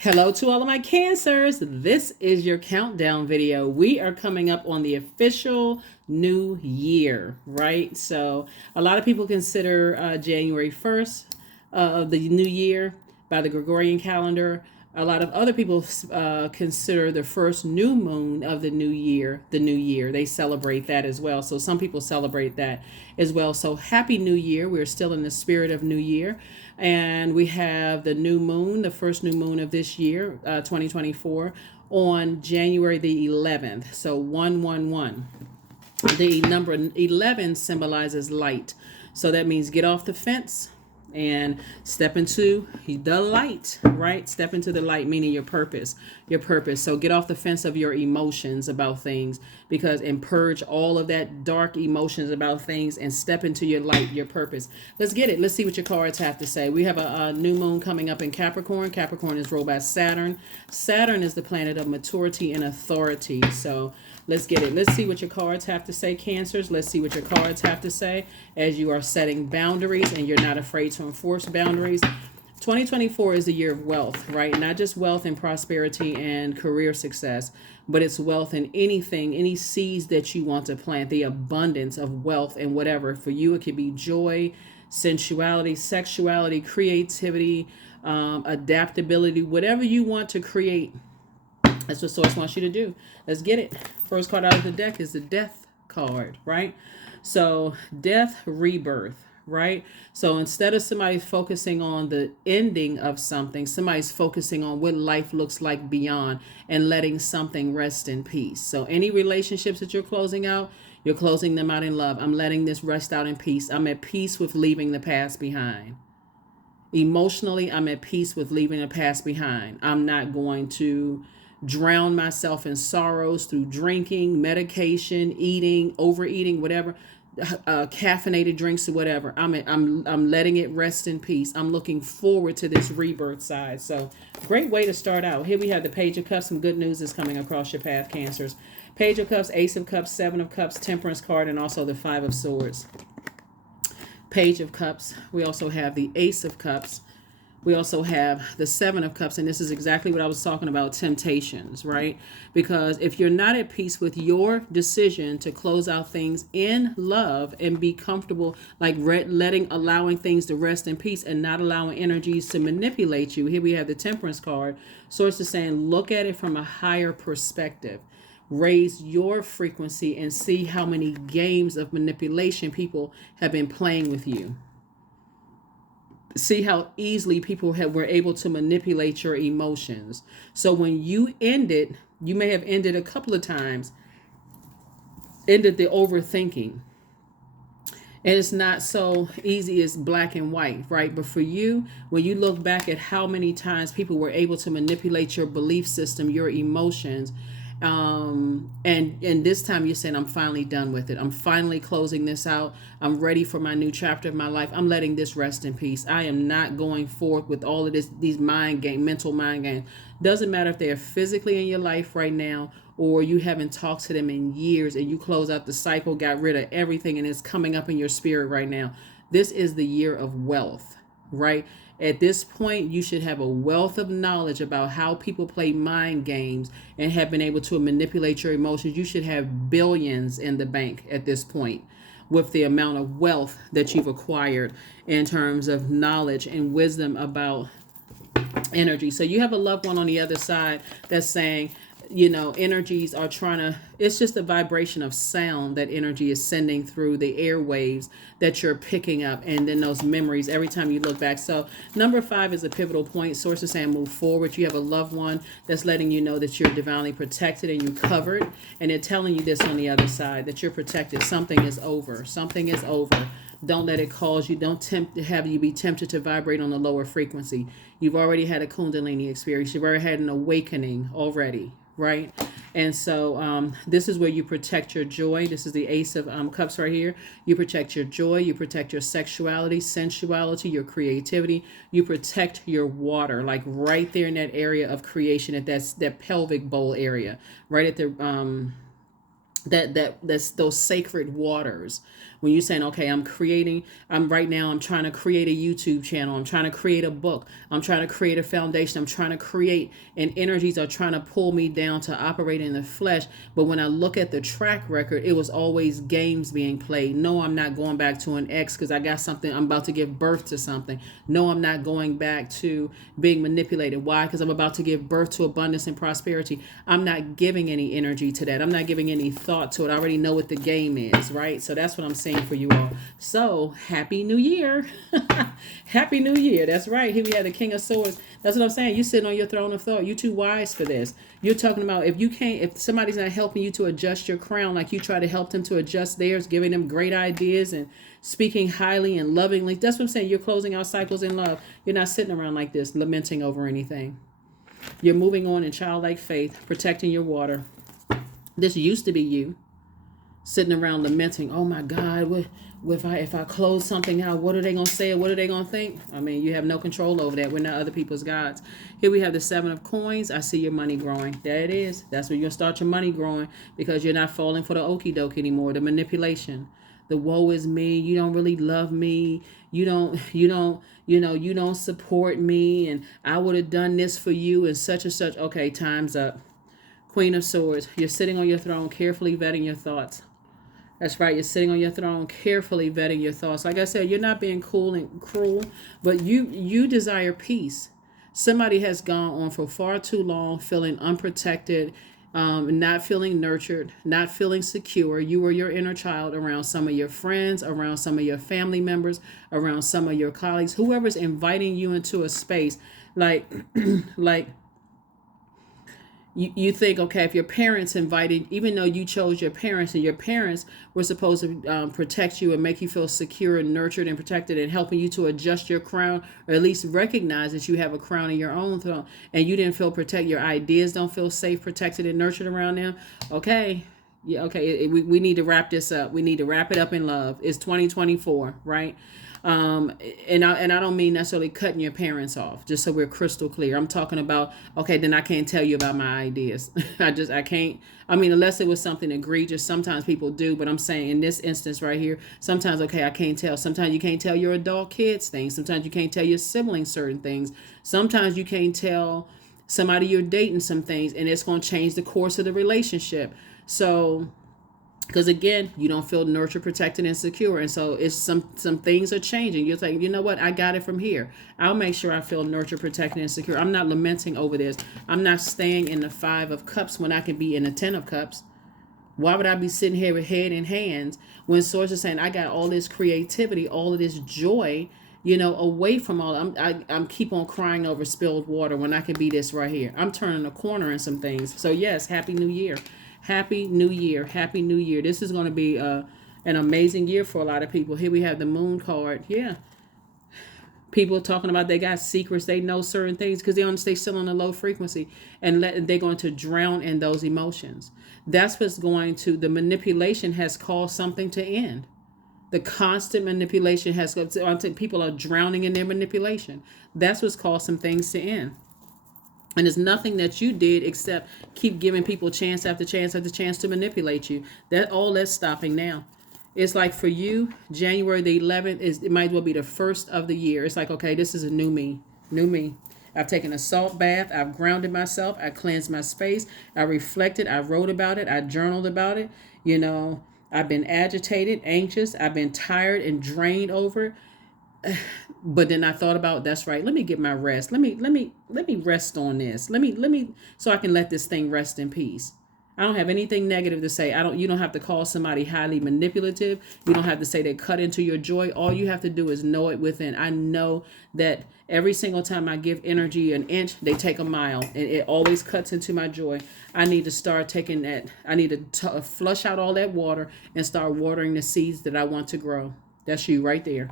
Hello to all of my cancers. This is your countdown video. We are coming up on the official new year, right? So a lot of people consider January 1st of the new year by the Gregorian calendar. A lot of other people consider the first new moon of the new year the new year. They celebrate that as well. So some people celebrate that as well. So happy new year. We're still in the spirit of new year. And we have the new moon, the first new moon of this year, 2024, on January the 11th. So 111. The number 11 symbolizes light. So that means get off the fence and step into the light, right? Step into the light, meaning your purpose. So get off the fence of your emotions about things, and purge all of that dark emotions about things and step into your light, your purpose. Let's get it. Let's see what your cards have to say. We have a new moon coming up in Capricorn. Capricorn is ruled by Saturn. Saturn is the planet of maturity and authority. So let's get it. Let's see what your cards have to say, Cancers. Let's see what your cards have to say as you are setting boundaries and you're not afraid to enforce boundaries. 2024 is the year of wealth, right? Not just wealth and prosperity and career success, but it's wealth in anything, any seeds that you want to plant, the abundance of wealth and whatever. For you, it could be joy, sensuality, sexuality, creativity, adaptability, whatever you want to create. That's what Source wants you to do. Let's get it. First card out of the deck is the Death card, right? So death, rebirth, right? So instead of somebody focusing on the ending of something, somebody's focusing on what life looks like beyond and letting something rest in peace. So any relationships that you're closing out, you're closing them out in love. I'm letting this rest out in peace. I'm at peace with leaving the past behind. Emotionally, I'm at peace with leaving the past behind. I'm not going to drown myself in sorrows through drinking, medication, eating, overeating, whatever, caffeinated drinks or whatever. I'm letting it rest in peace. I'm looking forward to this rebirth side. So great way to start out. Here we have the Page of Cups. Some good news is coming across your path, Cancers. Page of Cups, Ace of Cups, Seven of Cups, Temperance card, and also the Five of Swords. Page of Cups. We also have the Ace of Cups. We also have the Seven of Cups, and this is exactly what I was talking about, temptations, right? Because if you're not at peace with your decision to close out things in love and be comfortable, like allowing things to rest in peace and not allowing energies to manipulate you. Here we have the Temperance card. Source is saying, look at it from a higher perspective. Raise your frequency and see how many games of manipulation people have been playing with you. See how easily people were able to manipulate your emotions. So when you end it, you may have ended a couple of times, ended the overthinking. And it's not so easy as black and white, right? But for you, when you look back at how many times people were able to manipulate your belief system, your emotions, and this time you're saying, I'm finally done with it. I'm finally closing this out. I'm ready for my new chapter of my life. I'm letting this rest in peace. I am not going forth with all of these mental mind games. Doesn't matter if they're physically in your life right now or you haven't talked to them in years and you close out the cycle, got rid of everything, and it's coming up in your spirit right now. This is the year of wealth, right? At this point, you should have a wealth of knowledge about how people play mind games and have been able to manipulate your emotions. You should have billions in the bank at this point with the amount of wealth that you've acquired in terms of knowledge and wisdom about energy. So you have a loved one on the other side that's saying, energies are it's just a vibration of sound that energy is sending through the airwaves that you're picking up, and then those memories every time you look back. So number 5 is a pivotal point. Source is saying move forward. You have a loved one that's letting you know that you're divinely protected and you're covered, and they're telling you this on the other side, that you're protected. Something is over. Don't let it cause you. Don't have you be tempted to vibrate on the lower frequency. You've already had a Kundalini experience. You've already had an awakening already, right? And so this is where you protect your joy. This is the Ace of Cups right here. You protect your joy. You protect your sexuality, sensuality, your creativity. You protect your water, like right there in that area of creation, at that pelvic bowl area, right at the that's those sacred waters, When you're saying, okay, I'm right now, I'm trying to create a YouTube channel. I'm trying to create a book. I'm trying to create a foundation. I'm trying to create, and energies are trying to pull me down to operate in the flesh. But when I look at the track record, it was always games being played. No, I'm not going back to an ex because I got something. I'm about to give birth to something. No, I'm not going back to being manipulated. Why? Because I'm about to give birth to abundance and prosperity. I'm not giving any energy to that. I'm not giving any thought to it. I already know what the game is, right? So that's what I'm saying for you all. So happy new year. Happy new year. That's right. Here we have the King of Swords. That's what I'm saying. You sitting on your throne of thought. You're too wise for this. You're talking about if somebody's not helping you to adjust your crown, like you try to help them to adjust theirs, giving them great ideas and speaking highly and lovingly. That's what I'm saying. You're closing out cycles in love. You're not sitting around like this, lamenting over anything. You're moving on in childlike faith, protecting your water. This used to be you sitting around lamenting, oh my God, if I close something out, what are they going to say? What are they going to think? I mean, you have no control over that. We're not other people's gods. Here we have the 7 of coins. I see your money growing. There it is. That's where you're going to start your money growing, because you're not falling for the okie doke anymore, the manipulation. The woe is me. You don't really love me. You don't support me. And I would have done this for you and such and such. Okay, time's up. Queen of Swords. You're sitting on your throne, carefully vetting your thoughts. That's right. You're sitting on your throne, carefully vetting your thoughts. Like I said, you're not being cool and cruel, but you desire peace. Somebody has gone on for far too long, feeling unprotected, not feeling nurtured, not feeling secure. You or your inner child around some of your friends, around some of your family members, around some of your colleagues, whoever's inviting you into a space, like you think, okay, if your parents invited, even though you chose your parents and your parents were supposed to protect you and make you feel secure and nurtured and protected and helping you to adjust your crown, or at least recognize that you have a crown in your own throne, and you didn't feel protected, your ideas don't feel safe, protected, and nurtured around them. Okay. Yeah, okay. We need to wrap this up. We need to wrap it up in love. It's 2024, right? And I don't mean necessarily cutting your parents off, just so we're crystal clear. I'm talking about, okay, then I can't tell you about my ideas. I can't. I mean, unless it was something egregious. Sometimes people do, but I'm saying in this instance right here, sometimes, okay, I can't tell. Sometimes you can't tell your adult kids things. Sometimes you can't tell your siblings certain things. Sometimes you can't tell somebody you're dating some things, and it's going to change the course of the relationship. So, because again, you don't feel nurtured, protected, and secure. And so it's some things are changing. You're like, you know what? I got it from here. I'll make sure I feel nurtured, protected, and secure. I'm not lamenting over this. I'm not staying in the 5 of cups when I can be in the 10 of cups. Why would I be sitting here with head in hands when Source is saying I got all this creativity, all of this joy, away from all. I'm keep on crying over spilled water when I can be this right here. I'm turning a corner in some things. So yes, Happy New Year. Happy New Year. Happy New Year. This is going to be an amazing year for a lot of people. Here we have the Moon card. Yeah. People talking about they got secrets. They know certain things because they still on a low frequency, and they're going to drown in those emotions. That's what's the manipulation has caused something to end. The constant manipulation people are drowning in their manipulation. That's what's caused some things to end. And it's nothing that you did except keep giving people chance after chance after chance to manipulate you. That's stopping now. It's like for you, January the 11th it might as well be the first of the year. It's like, okay, this is a new me. I've taken a salt bath. I've grounded myself. I cleansed my space. I reflected. I wrote about it. I journaled about it. I've been agitated, anxious. I've been tired and drained over it. But then I thought about, that's right. Let me get my rest. Let me rest on this. Let me so I can let this thing rest in peace. I don't have anything negative to say. You don't have to call somebody highly manipulative. You don't have to say they cut into your joy. All you have to do is know it within. I know that every single time I give energy an inch, they take a mile, and it always cuts into my joy. I need to start taking that. I need to flush out all that water and start watering the seeds that I want to grow. That's you right there.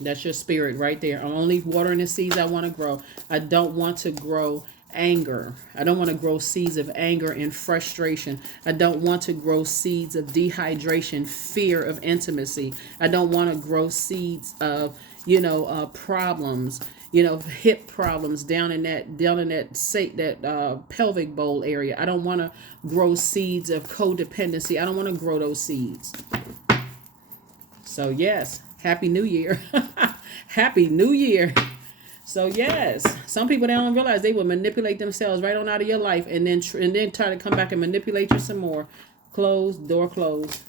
That's your spirit right there. I'm only watering the seeds I want to grow. I don't want to grow anger. I don't want to grow seeds of anger and frustration. I don't want to grow seeds of dehydration, fear of intimacy. I don't want to grow seeds of, problems, hip problems that pelvic bowl area. I don't want to grow seeds of codependency. I don't want to grow those seeds. So yes, happy new year. Happy new year. So yes, some people, they don't realize they will manipulate themselves right on out of your life, and then try to come back and manipulate you some more. Close, door closed.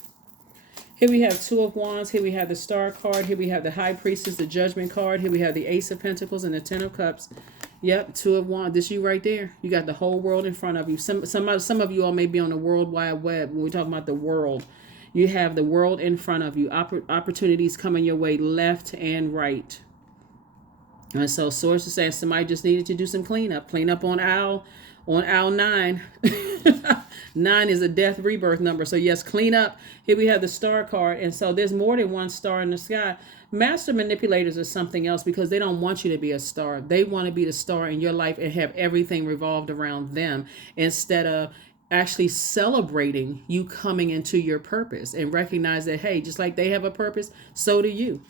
Here we have Two of Wands. Here we have the Star card. Here we have the High Priestess, the Judgment card. Here we have the Ace of Pentacles and the Ten of Cups. Yep, Two of Wands. This you right there. You got the whole world in front of you. Some of you all may be on the World Wide Web. When we talk about the world, you have the world in front of you. Opportunities coming your way left and right. And so Source is saying somebody just needed to do some cleanup. Clean up on aisle 9. 9 is a death rebirth number. So yes, clean up. Here we have the Star card. And so there's more than one star in the sky. Master manipulators are something else, because they don't want you to be a star. They want to be the star in your life and have everything revolved around them, instead of actually celebrating you coming into your purpose, and recognize that, hey, just like they have a purpose, so do you.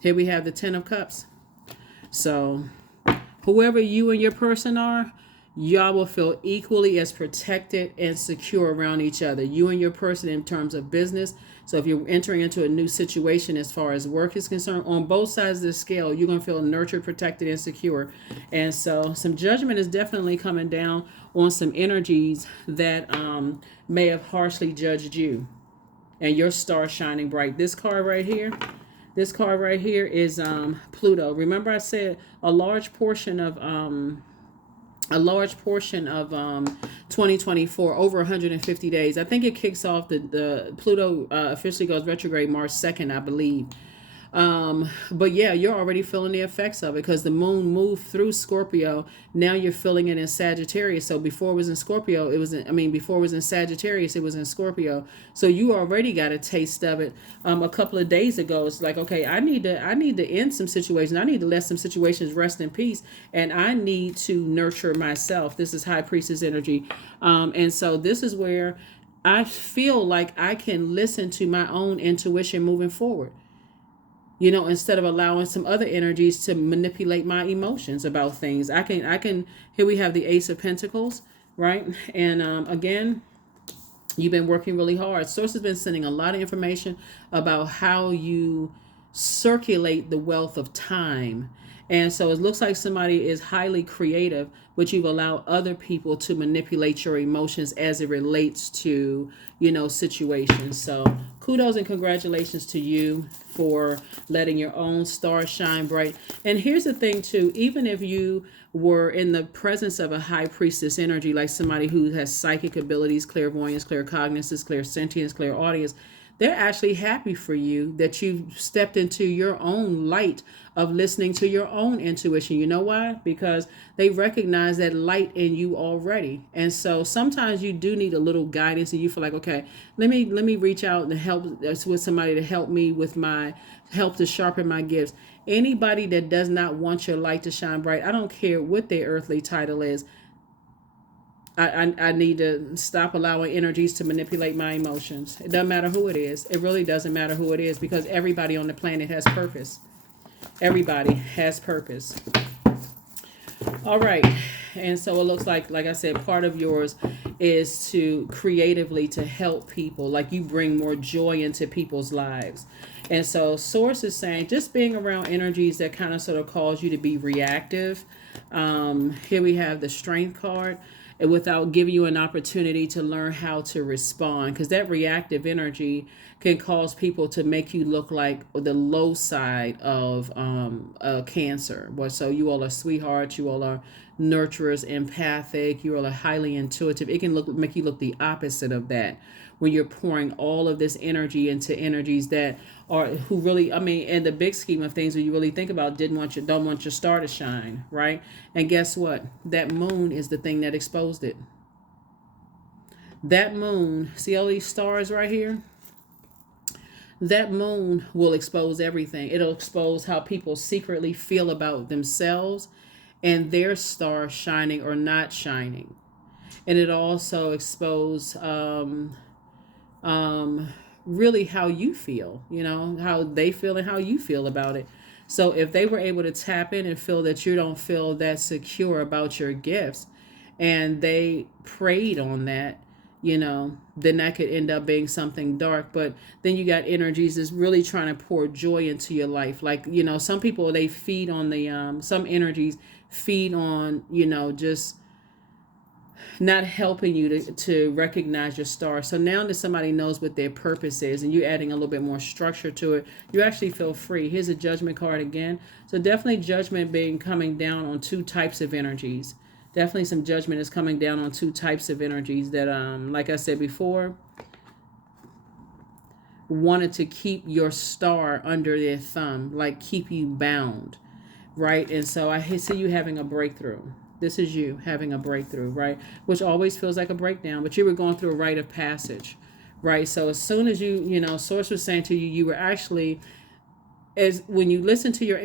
Here we have the Ten of Cups. So whoever you and your person are, y'all will feel equally as protected and secure around each other. You and your person in terms of business. So if you're entering into a new situation as far as work is concerned, on both sides of the scale, you're going to feel nurtured, protected, and secure. And so some judgment is definitely coming down on some energies that may have harshly judged you. And your star shining bright. This card right here is Pluto. Remember I said a large portion of 2024, over 150 days. I think it kicks off the Pluto officially goes retrograde March 2nd, I believe. But yeah, you're already feeling the effects of it, because the moon moved through Scorpio. Now you're feeling it in Sagittarius. So before it was in Scorpio, before it was in Sagittarius, it was in Scorpio. So you already got a taste of it. A couple of days ago, it's like, okay, I need to end some situations. I need to let some situations rest in peace, and I need to nurture myself. This is High Priestess energy. And so this is where I feel like I can listen to my own intuition moving forward. Instead of allowing some other energies to manipulate my emotions about things. I can, here we have the Ace of Pentacles, right? And again, you've been working really hard. Source has been sending a lot of information about how you circulate the wealth of time. And so it looks like somebody is highly creative, but you've allowed other people to manipulate your emotions as it relates to, situations. So kudos and congratulations to you for letting your own star shine bright. And here's the thing too, even if you were in the presence of a High Priestess energy, like somebody who has psychic abilities, clairvoyance, claircognizance, clairsentience, clairaudience, they're actually happy for you that you've stepped into your own light of listening to your own intuition. You know why? Because they recognize that light in you already. And so sometimes you do need a little guidance, and you feel like, okay, let me reach out and help with somebody to help me with my help to sharpen my gifts. Anybody that does not want your light to shine bright, I don't care what their earthly title is, I need to stop allowing energies to manipulate my emotions. It doesn't matter who it is. It really doesn't matter who it is, because everybody on the planet has purpose. Everybody has purpose. All right. And so it looks like I said, part of yours is to creatively to help people. Like you bring more joy into people's lives. And so Source is saying just being around energies that kind of sort of cause you to be reactive. Here we have the Strength card. Without giving you an opportunity to learn how to respond, because that reactive energy can cause people to make you look like the low side of Cancer. So you all are sweethearts, you all are nurturers, empathic, you all are highly intuitive. It can make you look the opposite of that when you're pouring all of this energy into energies that are who really, in the big scheme of things, when you really think about, don't want your star to shine, right? And guess what? That moon is the thing that exposed it. That moon, see all these stars right here? That moon will expose everything. It'll expose how people secretly feel about themselves and their star shining or not shining. And it also expose really how you feel, how they feel and how you feel about it. So if they were able to tap in and feel that you don't feel that secure about your gifts, and they preyed on that, then that could end up being something dark. But then you got energies that's really trying to pour joy into your life. Like, some people, they feed on the, some energies feed on, just not helping you to recognize your star. So now that somebody knows what their purpose is and you're adding a little bit more structure to it, you actually feel free. Here's a judgment card again. So definitely judgment being coming down on two types of energies. Definitely some judgment is coming down on two types of energies that, like I said before, wanted to keep your star under their thumb, like keep you bound, right? And so I see you having a breakthrough. This is you having a breakthrough, right? Which always feels like a breakdown, but you were going through a rite of passage, right? So as soon as Source was saying to you, you were actually, as when you listen to your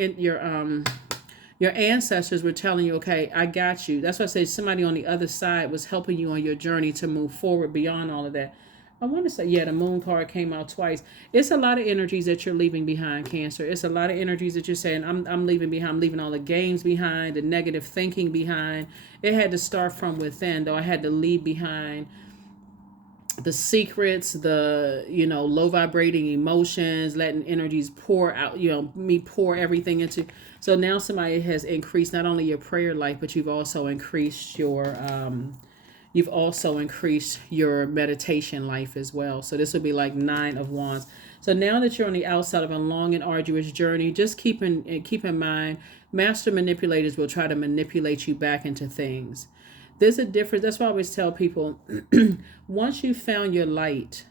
ancestors were telling you, okay, I got you. That's why I say somebody on the other side was helping you on your journey to move forward beyond all of that. I want to say, yeah, the moon card came out twice. It's a lot of energies that you're leaving behind, Cancer. It's a lot of energies that you're saying, I'm leaving behind. I'm leaving all the games behind, the negative thinking behind. It had to start from within, though. I had to leave behind the secrets, the, low vibrating emotions, letting energies pour out, me pour everything into. So now somebody has increased not only your prayer life, but you've also increased your meditation life as well. So this will be like 9 of Wands. So now that you're on the outside of a long and arduous journey, just keep in mind, master manipulators will try to manipulate you back into things. There's a difference. That's why I always tell people, once you found your light,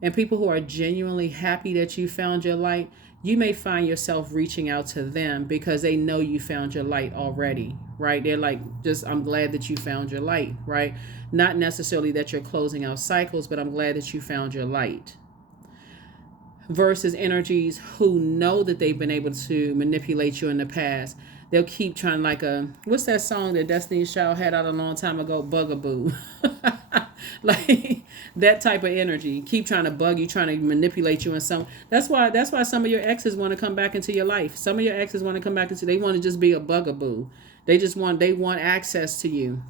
and people who are genuinely happy that you found your light, you may find yourself reaching out to them because they know you found your light already, right? They're like, I'm glad that you found your light, right? Not necessarily that you're closing out cycles, but I'm glad that you found your light. Versus energies who know that they've been able to manipulate you in the past. They'll keep trying, like what's that song that Destiny's Child had out a long time ago? Bugaboo. Like that type of energy. Keep trying to bug you, trying to manipulate you in some. That's why some of your exes want to come back into your life. Some of your exes want to come back into. They want to just be a bugaboo. They want access to you.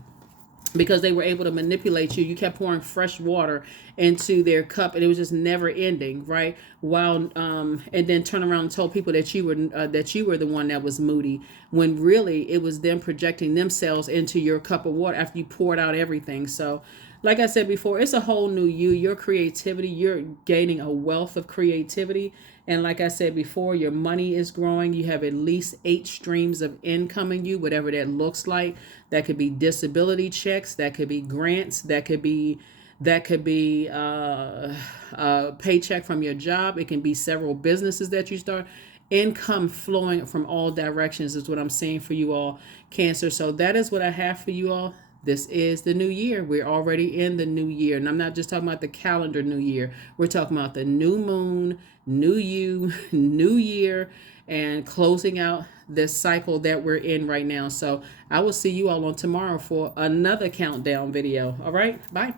Because they were able to manipulate you. You kept pouring fresh water into their cup, and it was just never ending, right? While and then turn around and told people that you were the one that was moody, when really it was them projecting themselves into your cup of water after you poured out everything. So, like I said before, it's a whole new you. Your creativity, you're gaining a wealth of creativity. And like I said before, your money is growing. You have at least 8 streams of income in you, whatever that looks like. That could be disability checks. That could be grants. That could be a paycheck from your job. It can be several businesses that you start. Income flowing from all directions is what I'm saying for you all, Cancer. So that is what I have for you all. This is the new year. We're already in the new year. And I'm not just talking about the calendar new year. We're talking about the new moon, new you, new year, and closing out this cycle that we're in right now. So I will see you all on tomorrow for another countdown video. All right. Bye.